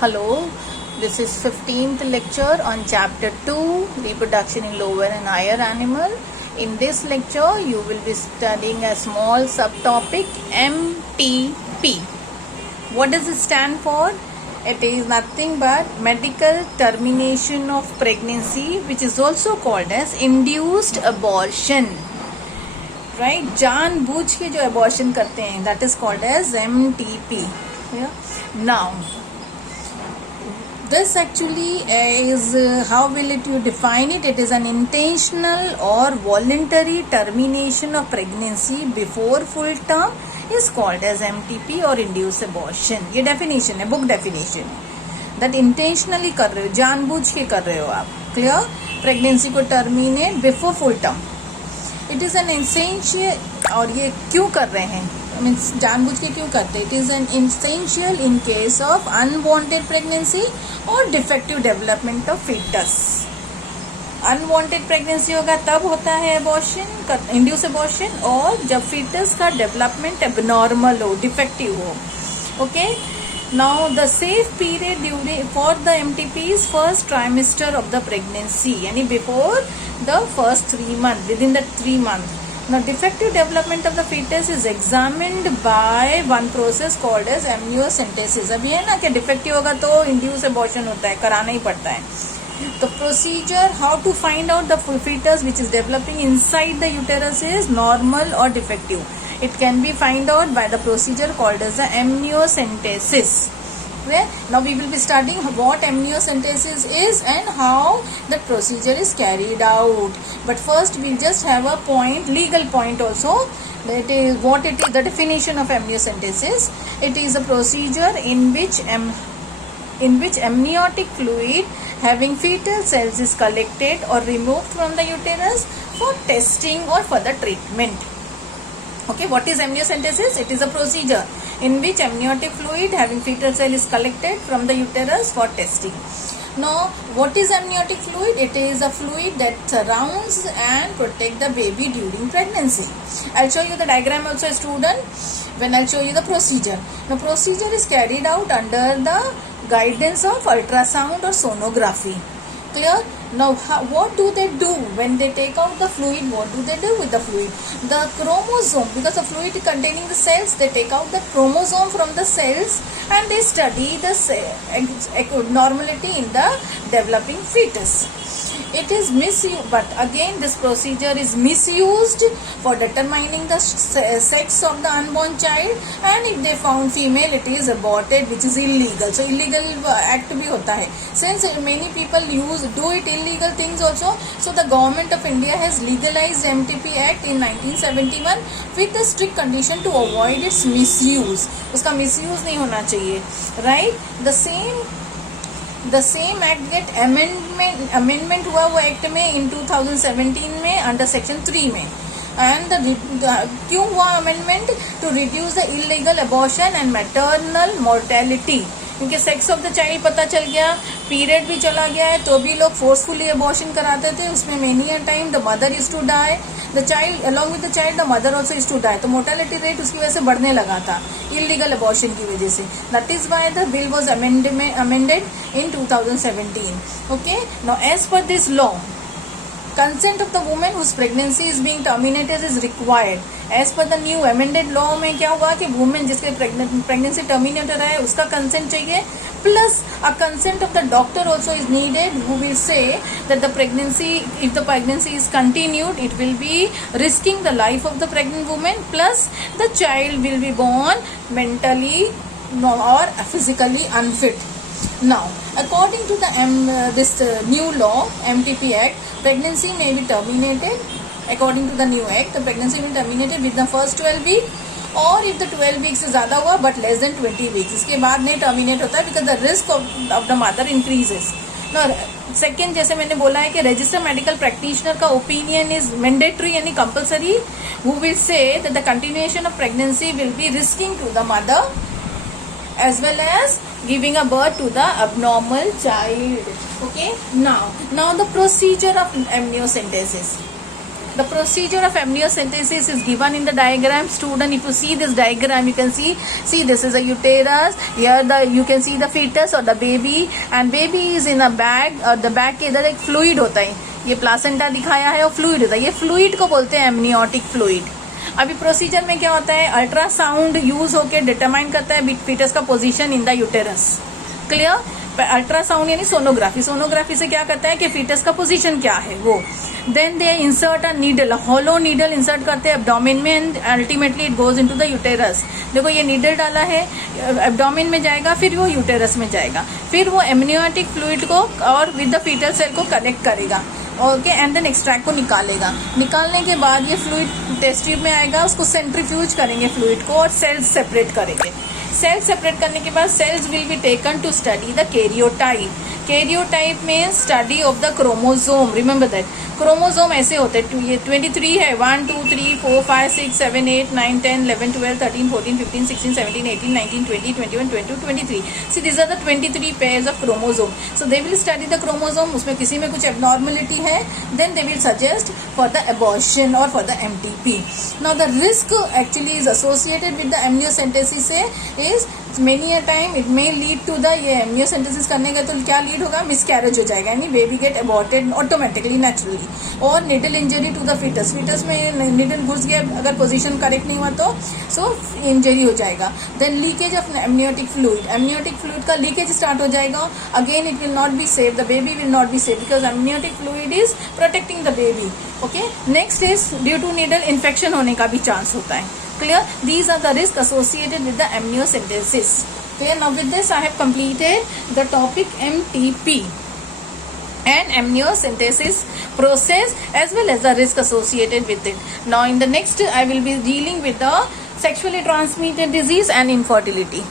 Hello, this is 15th lecture on chapter 2, reproduction in lower and higher animal. In this lecture, you will be studying a small subtopic MTP. What does it stand for? It is nothing but medical termination of pregnancy, which is also called as induced abortion. Right? जानबूझ के जो abortion करते हैं, that is called as MTP. Yeah? Now, this actually is how will it you define it? It is an intentional or voluntary termination of pregnancy before full term is called as MTP or induced abortion. ये definition है, book definition है. That intentionally कर रहे हो, जानबूझ के कर रहे हो आप. Clear? Pregnancy को terminate before full term. It is an essential, और ये क्यों कर रहे हैं? मीन्स जानबूझ के क्यों करते हैं? It is an essential in case of unwanted pregnancy और defective development of fetus. Unwanted pregnancy होगा तब होता है अबॉर्शन, इंड्यूस अबॉर्शन, और जब फीटस का डेवलपमेंट एबनॉर्मल हो, डिफेक्टिव हो. Okay, now the safe period during for the MTP is first trimester of the pregnancy, यानी before the first 3 months, within the 3 months. Now, defective development of the fetus is examined by one process called as amniocentesis. अभी है ना कि defective होगा तो induce abortion होता है, कराना ही पड़ता है. The procedure how to find out the fetus which is developing inside the uterus is normal or defective. It can be find out by the procedure called as the amniocentesis. Now we will be studying what amniocentesis is and how the procedure is carried out. But first we'll just have a point, legal point also. That is what it is, the definition of amniocentesis. It is a procedure in which amniotic fluid having fetal cells is collected or removed from the uterus for testing or further treatment. Okay, what is amniocentesis? It is a procedure in which amniotic fluid having fetal cell is collected from the uterus for testing. Now, what is amniotic fluid? It is a fluid that surrounds and protect the baby during pregnancy. I'll show you the diagram also, student, when I'll show you the procedure. Now, procedure is carried out under the guidance of ultrasound or sonography. Clear? Now, what do they do when they take out the fluid? What do they do with the fluid? The chromosome, because the fluid containing the cells, they take out the chromosome from the cells and they study the normality in the developing fetus. It is misused, but again this procedure is misused for determining the sex of the unborn child, and if they found female, it is aborted, which is illegal. So illegal act bhi hota hai. Since many people do it illegal things also, so the government of India has legalized MTP Act in 1971 with the strict condition to avoid its misuse. उसका misuse नहीं होना चाहिए, right? The same act get amendment हुआ वो act में in 2017 में under section 3 में. And क्यों हुआ amendment? To reduce the illegal abortion and maternal mortality. क्योंकि सेक्स ऑफ द चाइल्ड पता चल गया, पीरियड भी चला गया है, तो भी लोग फोर्सफुली अबॉर्शन कराते थे. उसमें many a time the mother is to die, the child along with the child the mother also is to die. तो मोर्टेलिटी रेट उसकी वजह से बढ़ने लगा था, इलीगल अबॉर्शन की वजह से. That is why the bill was amended in 2017. Okay, now as per this law, consent of the woman whose pregnancy is being terminated is required. As per the new amended law में क्या हुआ कि woman जिसके pregnancy terminated है उसका consent चाहिए, plus a consent of the doctor also is needed, who will say that the pregnancy, if the pregnancy is continued, it will be risking the life of the pregnant woman, plus the child will be born mentally or physically unfit. Now, according to the new law, MTP Act, pregnancy may be terminated. According to the new act, the pregnancy will be terminated within the first 12 weeks, or if the 12 weeks से ज़्यादा हुआ but less than 20 weeks, इसके बाद नहीं terminate होता है because the risk of the mother increases. Now, second, जैसे मैंने बोला है कि registered medical practitioner का opinion is mandatory यानी compulsory, who will say that the continuation of pregnancy will be risking to the mother as well as giving a birth to the abnormal child. Okay, now the procedure of amniocentesis. The procedure of amniocentesis is given in the diagram. Student, if you see this diagram, you can see this is a uterus. Here you can see the fetus or the baby, and baby is in a bag, और the bag के इधर एक fluid होता है, ये placenta दिखाया है और फ्लूइड होता है, ये फ्लूइड को बोलते हैं एमनियोटिक फ्लूइड। अभी प्रोसीजर में क्या होता है, अल्ट्रासाउंड यूज होकर डिटरमाइन करता है फीटस का position in the uterus. Clear? Ultrasound यानी सोनोग्राफी, सोनोग्राफी से क्या करता है कि फीटस का पोजीशन क्या है वो। Then they insert a needle, hollow needle insert करते हैं एब्डोमेन में, and ultimately it goes into the uterus. देखो ये नीडल डाला है, एब्डोमेन में जाएगा, फिर वो यूटेरस में जाएगा, फिर वो एमनियोटिक फ्लूइड को और विद द फीटल सेल को कलेक्ट करेगा, ओके, एंड देन एक्सट्रैक्ट को निकालेगा। निकालने के बाद ये फ्लूइड टेस्ट ट्यूब में आएगा, उसको सेंट्रीफ्यूज करेंगे फ्लूइड को और सेल्स सेपरेट करेंगे। सेल्स सेपरेट करने के बाद cells will be taken to study the karyotype. Karyotype में study of the chromosome, remember that chromosome ऐसे होते हैं, ये 23 है, 1 2 3 4 5 6 7 8 9 10 11 12 13 14 15 16 17 18 19 20 21 22 23। See this are the 23 pairs of chromosome. So they will study the chromosome, उसमें किसी में कुछ एबनॉर्मलिटी है, then they will suggest for the abortion और for the MTP. Now the risk actually is associated with the amniocentesis से is many a time it may lead to the, ये amniocentesis करने का तो क्या लीड होगा, miscarriage हो जाएगा, यानी baby get aborted automatically naturally, और needle injury to the fetus, fetus में निडल घुस गया, अगर पोजीशन करेक्ट नहीं हुआ तो सो इंजरी हो जाएगा। Then leakage of amniotic fluid, amniotic fluid का लीकेज स्टार्ट हो जाएगा, again it will not be safe, the baby will not be safe because amniotic fluid is protecting the baby, okay. Next is due to needle infection होने का भी chance होता है। Clear? These are the risks associated with the amniocentesis. Okay, now with this I have completed the topic MTP and amniocentesis process as well as the risk associated with it. Now in the next I will be dealing with the sexually transmitted disease and infertility.